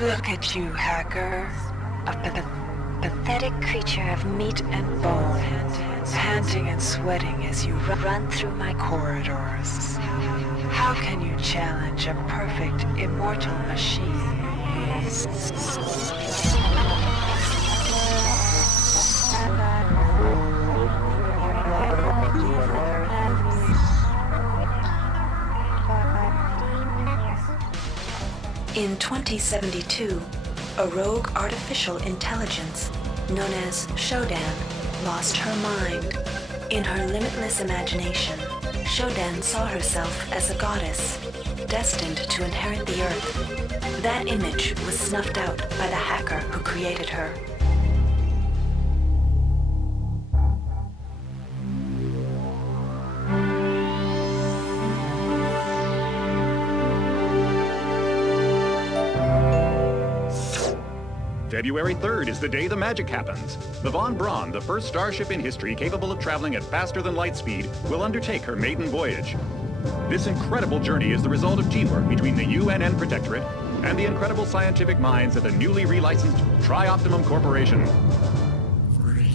Look at you, hacker. Pathetic creature of meat and bone, panting and sweating as you run through my corridors. How can you challenge a perfect, immortal machine? In 2072, a rogue artificial intelligence known as Shodan lost her mind. In her limitless imagination, Shodan saw herself as a goddess, destined to inherit the earth. That image was snuffed out by the hacker who created her. February 3rd is the day the magic happens. The Von Braun, the first starship in history capable of traveling at faster than light speed, will undertake her maiden voyage. This incredible journey is the result of teamwork between the UNN Protectorate and the incredible scientific minds at the newly relicensed Tri-Optimum Corporation.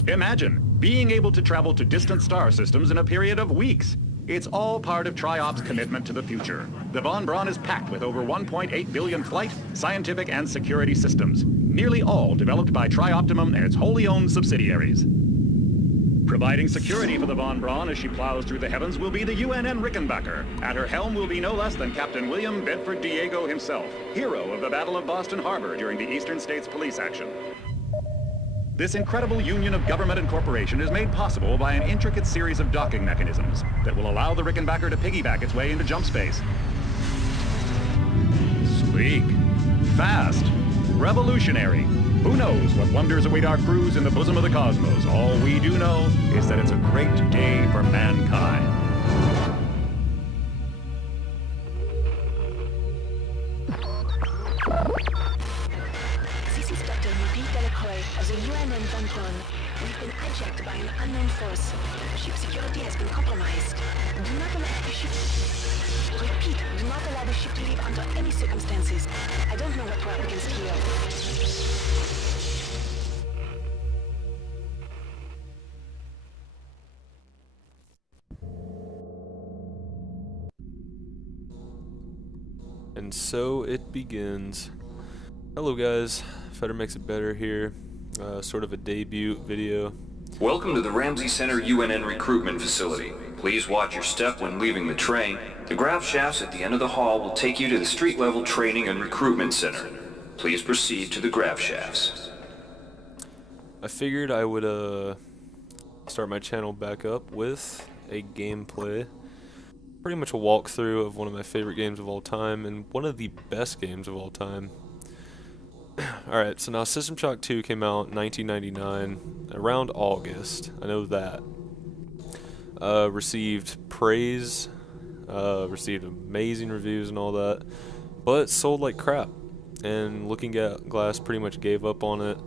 Imagine being able to travel to distant star systems in a period of weeks. It's all part of Tri-Op's commitment to the future. The Von Braun is packed with over 1.8 billion flight, scientific, and security systems, nearly all developed by Tri-Optimum and its wholly owned subsidiaries. Providing security for the Von Braun as she plows through the heavens will be the UNN Rickenbacker. At her helm will be no less than Captain William Bedford Diego himself, hero of the Battle of Boston Harbor during the Eastern States Police action. This incredible union of government and corporation is made possible by an intricate series of docking mechanisms that will allow the Rickenbacker to piggyback its way into jump space. Sleek, fast, revolutionary. Who knows what wonders await our crews in the bosom of the cosmos? All we do know is that it's a great day for mankind. This is Dr. Ruby Delacroix of the UNN Von Braun. We've been hijacked by an unknown force. Ship security has been compromised. Do not allow the ship... Repeat, do not allow the ship to leave under any circumstances. I don't know what we're up against here. And so it begins. Hello guys, Feder Makes It Better here, sort of a debut video. Welcome to the Ramsey Center UNN recruitment facility. Please watch your step when leaving the train. The grav shafts at the end of the hall will take you to the street-level training and recruitment center. Please proceed to the grav shafts. I figured I would start my channel back up with a gameplay. Pretty much a walkthrough of one of my favorite games of all time, and one of the best games of all time. Alright, so now System Shock 2 came out in 1999, around August, I know that. Received praise, received amazing reviews and all that, but sold like crap. And Looking at Glass pretty much gave up on it.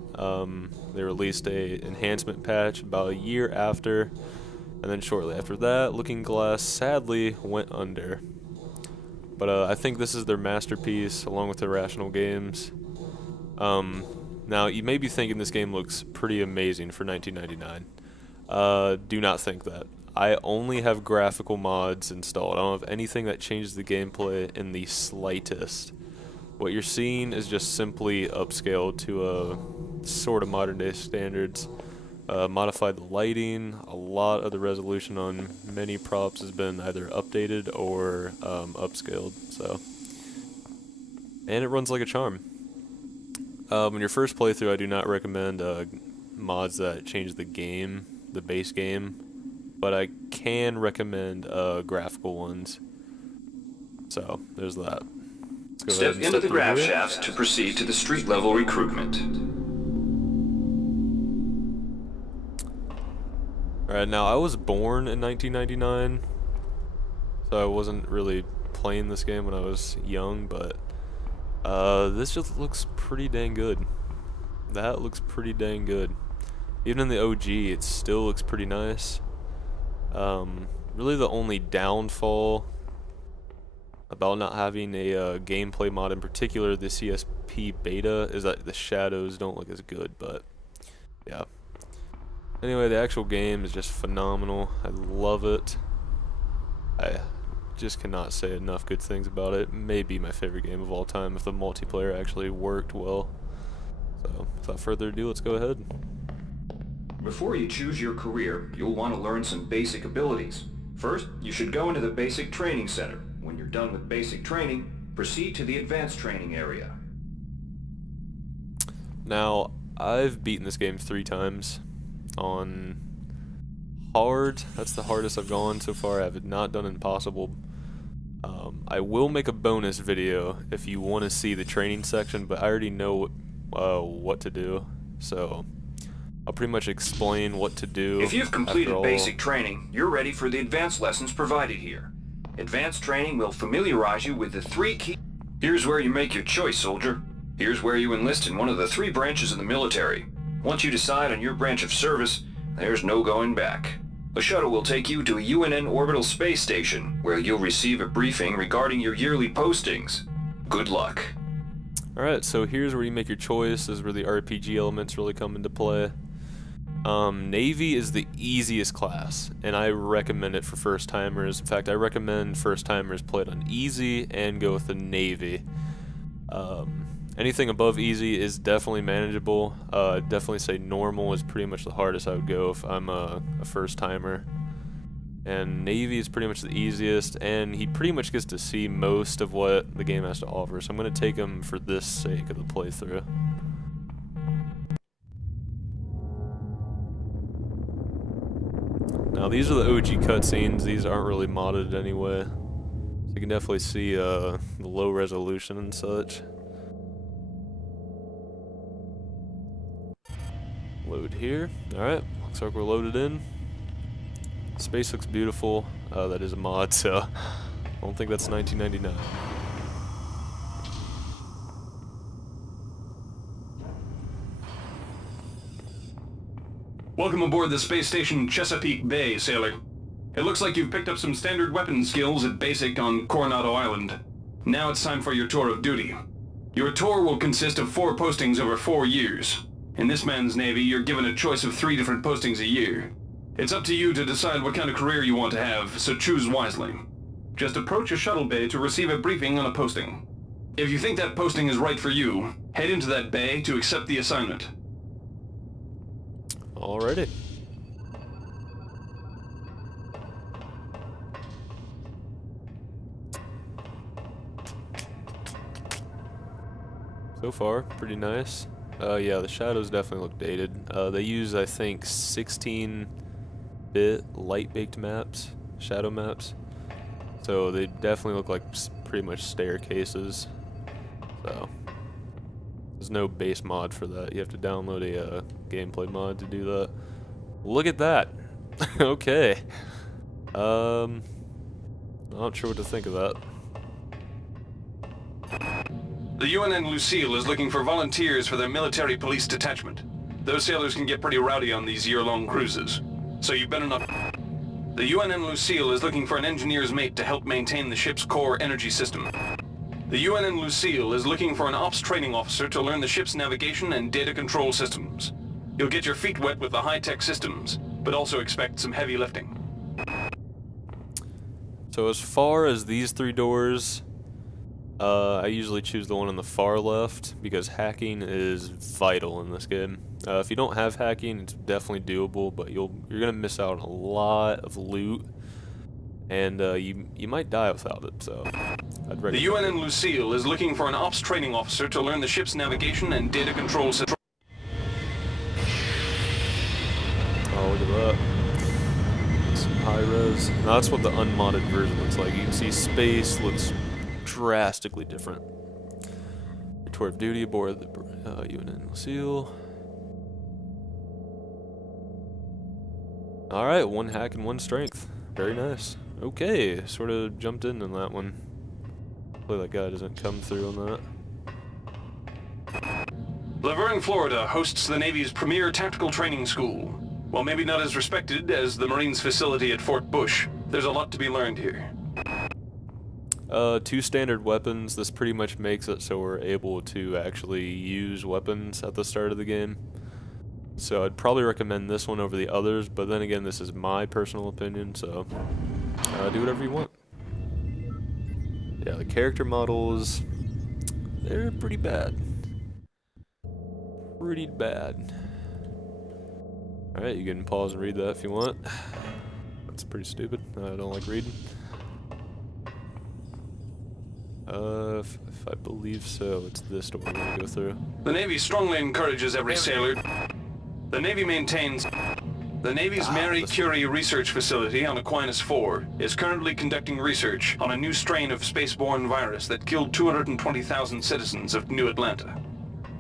They released a enhancement patch about a year after, and then shortly after that, Looking Glass sadly went under. But I think this is their masterpiece, along with Irrational Games. Now, you may be thinking this game looks pretty amazing for 1999. Do not think that. I only have graphical mods installed. I don't have anything that changes the gameplay in the slightest. What you're seeing is just simply upscaled to sort of modern day standards. Modified the lighting. A lot of the resolution on many props has been either updated or upscaled. So, and it runs like a charm. In your first playthrough, I do not recommend mods that change the game, the base game, but I can recommend graphical ones. So, there's that. Step into the grav shafts to proceed to the street-level recruitment. Alright, now I was born in 1999, so I wasn't really playing this game when I was young, but this just looks pretty dang good. That looks pretty dang good. Even in the OG, it still looks pretty nice. Really the only downfall about not having a gameplay mod, in particular the CSP beta, is that the shadows don't look as good, but yeah. Anyway, the actual game is just phenomenal. I love it. I just cannot say enough good things about it. It may be my favorite game of all time if the multiplayer actually worked well. So, without further ado, let's go ahead. Before you choose your career, you'll want to learn some basic abilities. First, you should go into the basic training center. When you're done with basic training, proceed to the advanced training area. Now, I've beaten this game 3 times on hard. That's the hardest I've gone so far. I have not done impossible. I will make a bonus video if you want to see the training section, but I already know what to do, so I'll pretty much explain what to do. If you've completed basic training, you're ready for the advanced lessons provided here. Advanced training will familiarize you with the 3 key... Here's where you make your choice, soldier. Here's where you enlist in one of the 3 branches of the military. Once you decide on your branch of service, there's no going back. A shuttle will take you to a UNN orbital space station, where you'll receive a briefing regarding your yearly postings. Good luck. Alright, so here's where you make your choice. This is where the RPG elements really come into play. Navy is the easiest class, and I recommend it for first-timers. In fact, I recommend first-timers play it on easy and go with the Navy. Anything above easy is definitely manageable. I'd definitely say normal is pretty much the hardest I would go if I'm a first-timer. And Navy is pretty much the easiest, and he pretty much gets to see most of what the game has to offer, so I'm going to take him for this sake of the playthrough. Now these are the OG cutscenes. These aren't really modded anyway, so you can definitely see the low resolution and such. Load here. Alright, looks like we're loaded in. Space looks beautiful. That is a mod, so I don't think that's 1999. Welcome aboard the space station Chesapeake Bay, sailor. It looks like you've picked up some standard weapon skills at basic on Coronado Island. Now it's time for your tour of duty. Your tour will consist of 4 postings over 4 years. In this man's Navy, you're given a choice of 3 different postings a year. It's up to you to decide what kind of career you want to have, so choose wisely. Just approach a shuttle bay to receive a briefing on a posting. If you think that posting is right for you, head into that bay to accept the assignment. Alrighty. So far, pretty nice. Yeah, the shadows definitely look dated. They use, I think, 16-bit light-baked maps, shadow maps. So they definitely look like pretty much staircases. So there's no base mod for that. You have to download a gameplay mod to do that. Look at that. Okay. I'm not sure what to think of that. The UNN Lucille is looking for volunteers for their military police detachment. Those sailors can get pretty rowdy on these year-long cruises, so you better not... The UNN Lucille is looking for an engineer's mate to help maintain the ship's core energy system. The UNN Lucille is looking for an ops training officer to learn the ship's navigation and data control systems. You'll get your feet wet with the high-tech systems, but also expect some heavy lifting. So as far as these 3 doors, I usually choose the one on the far left because hacking is vital in this game. If you don't have hacking, it's definitely doable, but you're gonna miss out on a lot of loot, and you might die without it. So I'd recommend. The UNN Lucille is looking for an ops training officer to learn the ship's navigation and data control systems. Oh, look at that. Some high res. Now that's what the unmodded version looks like. You can see space looks drastically different. Your tour of duty aboard the UNN Lucille. Alright, 1 hack and 1 strength. Very nice. Okay, sort of jumped in on that one. Hopefully that guy doesn't come through on that. Laverne, Florida hosts the Navy's premier tactical training school. While maybe not as respected as the Marines facility at Fort Bush, there's a lot to be learned here. 2 standard weapons. This pretty much makes it so we're able to actually use weapons at the start of the game. So I'd probably recommend this one over the others, but then again, this is my personal opinion, so do whatever you want. Yeah, the character models, they're pretty bad. Pretty bad. Alright, you can pause and read that if you want. That's pretty stupid. I don't like reading. If I believe so, it's this door we're gonna go through. The Navy strongly encourages every sailor. The Navy maintains. The Navy's Mary Curie Research Facility on Aquinas 4 is currently conducting research on a new strain of spaceborne virus that killed 220,000 citizens of New Atlanta.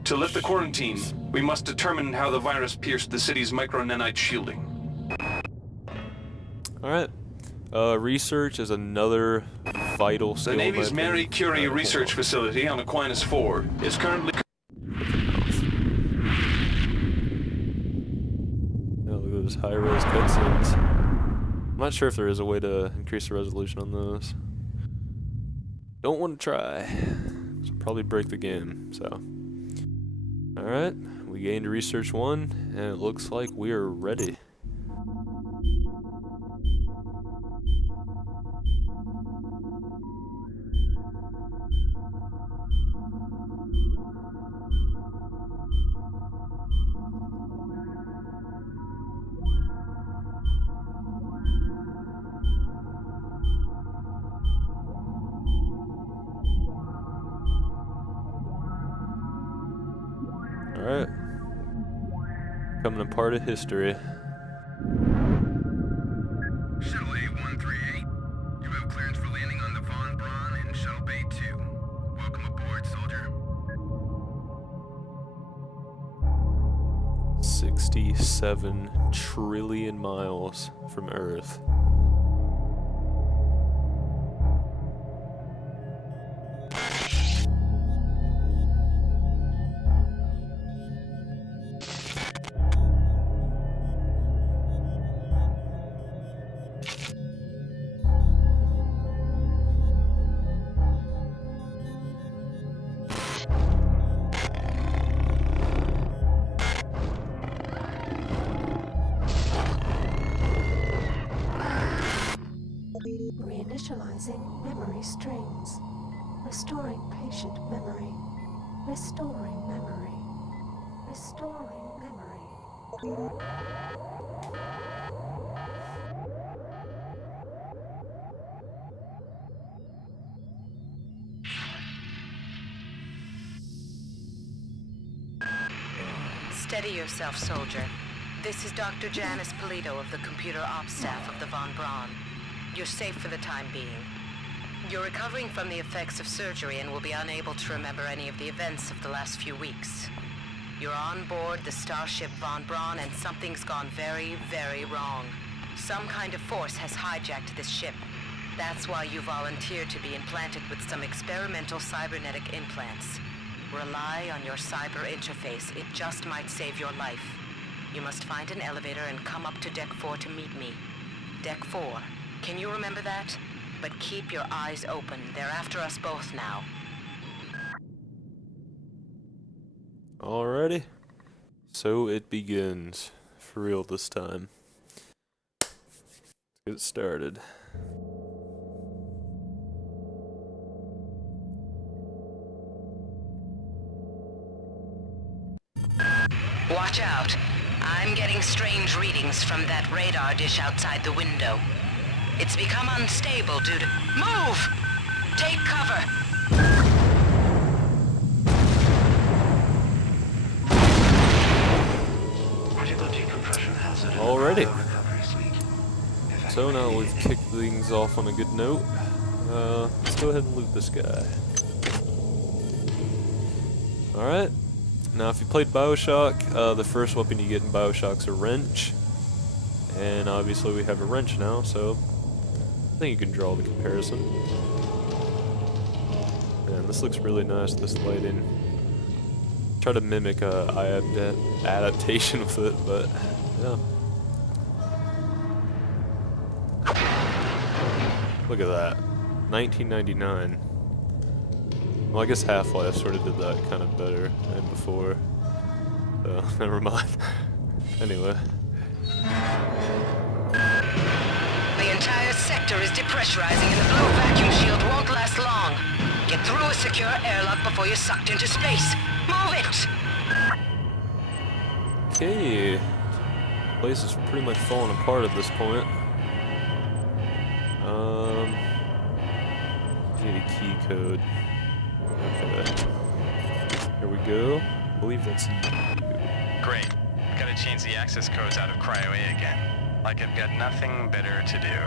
To lift the quarantine, we must determine how the virus pierced the city's micronanite shielding. Alright. Research is another vital skill. The Navy's Mary Curie Research Facility on Aquinas 4 is currently... Oh, look at those high-res cutscenes. I'm not sure if there is a way to increase the resolution on those. Don't want to try. So probably break the game, so... Alright, we gained Research 1, and it looks like we are ready. Alright. Becoming a part of history. Shuttle A-138, you have clearance for landing on the Von Braun in Shuttle Bay 2. Welcome aboard, soldier. 67 trillion miles from Earth. Reinitializing memory strings. Restoring patient memory. Restoring memory. Restoring memory. Steady yourself, soldier. This is Dr. Janice Polito of the Computer Ops Staff of the Von Braun. You're safe for the time being. You're recovering from the effects of surgery and will be unable to remember any of the events of the last few weeks. You're on board the starship Von Braun and something's gone very, very wrong. Some kind of force has hijacked this ship. That's why you volunteered to be implanted with some experimental cybernetic implants. Rely on your cyber interface. It just might save your life. You must find an elevator and come up to Deck 4 to meet me. Deck 4. Can you remember that? But keep your eyes open. They're after us both now. Alrighty. So it begins. For real this time. Let's get started. Watch out. I'm getting strange readings from that radar dish outside the window. It's become unstable due to... Move! Take cover! Alrighty. So now we've kicked things off on a good note. Let's go ahead and loot this guy. Alright. Now if you played BioShock, the first weapon you get in BioShock's a wrench. And obviously we have a wrench now, so I think you can draw the comparison. Man, this looks really nice, this lighting. Try to mimic a adaptation with it, but yeah. Look at that. 1999. Well, I guess Half-Life sort of did that kind of better than before. So, never mind. Anyway. The entire sector is depressurizing and the blue vacuum shield won't last long. Get through a secure airlock before you're sucked into space. Move it! Okay. Place is pretty much falling apart at this point. Need a key code. Okay. Here we go. I believe that's you. Great. Gotta change the access codes out of Cryo A again. Like I've got nothing better to do.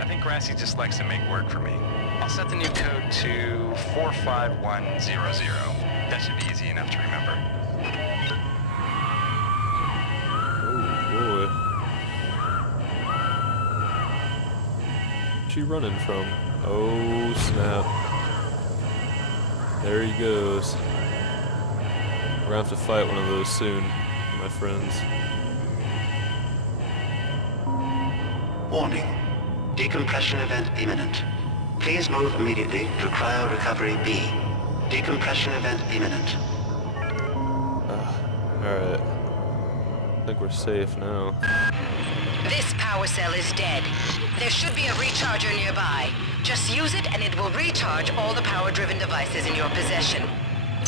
I think Grassy just likes to make work for me. I'll set the new code to 45100. That should be easy enough to remember. Oh boy. Where's she running from? Oh snap. There he goes. We're gonna have to fight one of those soon, my friends. Warning. Decompression event imminent. Please move immediately to Cryo Recovery B. Decompression event imminent. Alright. I think we're safe now. This power cell is dead. There should be a recharger nearby. Just use it and it will recharge all the power-driven devices in your possession.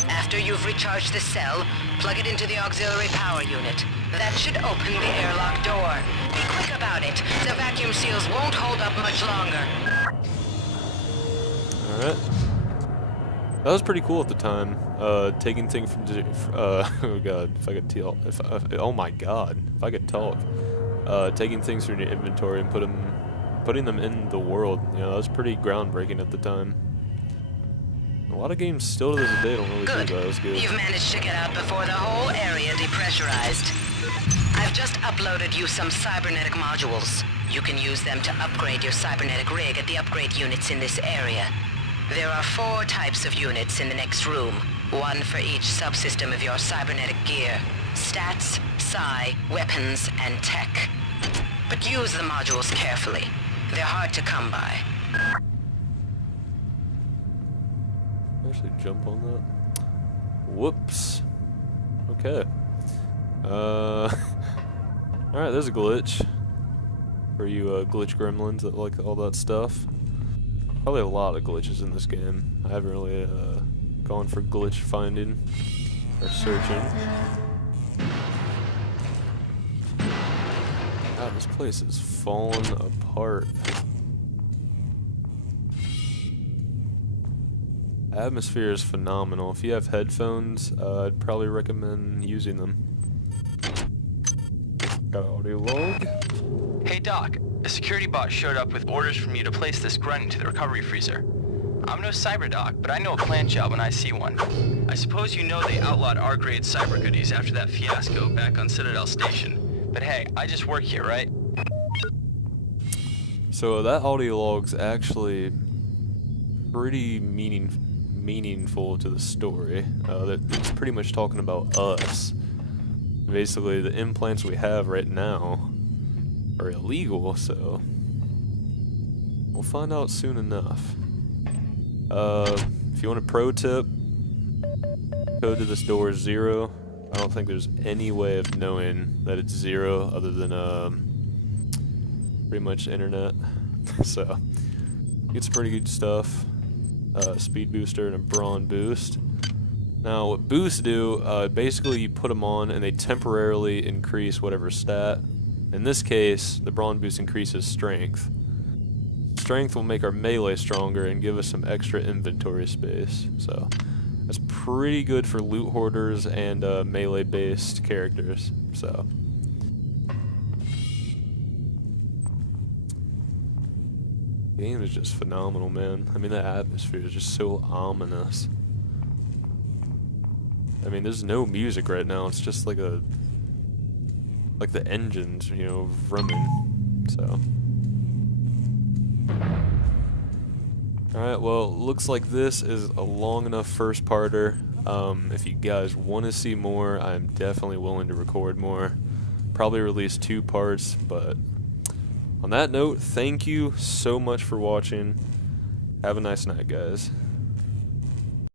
After you've recharged the cell, plug it into the auxiliary power unit. That should open the airlock door. Be quick about it. The vacuum seals won't hold up much longer. Alright. That was pretty cool at the time. Taking things from oh god, if I could tell, oh my god, if I could talk. Taking things from your inventory and putting them in the world. You know, that was pretty groundbreaking at the time. A lot of games still to this day don't really do that as good. You've managed to get out before the whole area depressurized. I've just uploaded you some cybernetic modules. You can use them to upgrade your cybernetic rig at the upgrade units in this area. There are 4 types of units in the next room, one for each subsystem of your cybernetic gear. Stats, psi, weapons, and tech. But use the modules carefully. They're hard to come by. Actually jump on that. Whoops. Okay. Alright, there's a glitch. For you glitch gremlins that like all that stuff. Probably a lot of glitches in this game. I haven't really gone for glitch finding or searching. God, this place is falling apart. Atmosphere is phenomenal. If you have headphones, I'd probably recommend using them. Got audio log. Hey Doc, a security bot showed up with orders from you to place this grunt into the recovery freezer. I'm no cyber doc, but I know a plant job when I see one. I suppose you know they outlawed R-grade cyber goodies after that fiasco back on Citadel Station. But hey, I just work here, right? So that audio log's actually pretty meaningful to the story. It's pretty much talking about us. Basically, the implants we have right now are illegal, so we'll find out soon enough. If you want a pro tip, code to this door is 0. I don't think there's any way of knowing that it's 0 other than pretty much internet. So get some pretty good stuff. Speed booster and a brawn boost. Now what boosts do, basically you put them on and they temporarily increase whatever stat. In this case, the brawn boost increases strength. Strength will make our melee stronger and give us some extra inventory space. So that's pretty good for loot hoarders and melee based characters. So the game is just phenomenal, man. I mean, the atmosphere is just so ominous. I mean, there's no music right now. It's just like the engines, you know, running. So. Alright, well, looks like this is a long enough first parter. If you guys want to see more, I'm definitely willing to record more. Probably release 2 parts, but on that note, thank you so much for watching, Have a nice night, guys.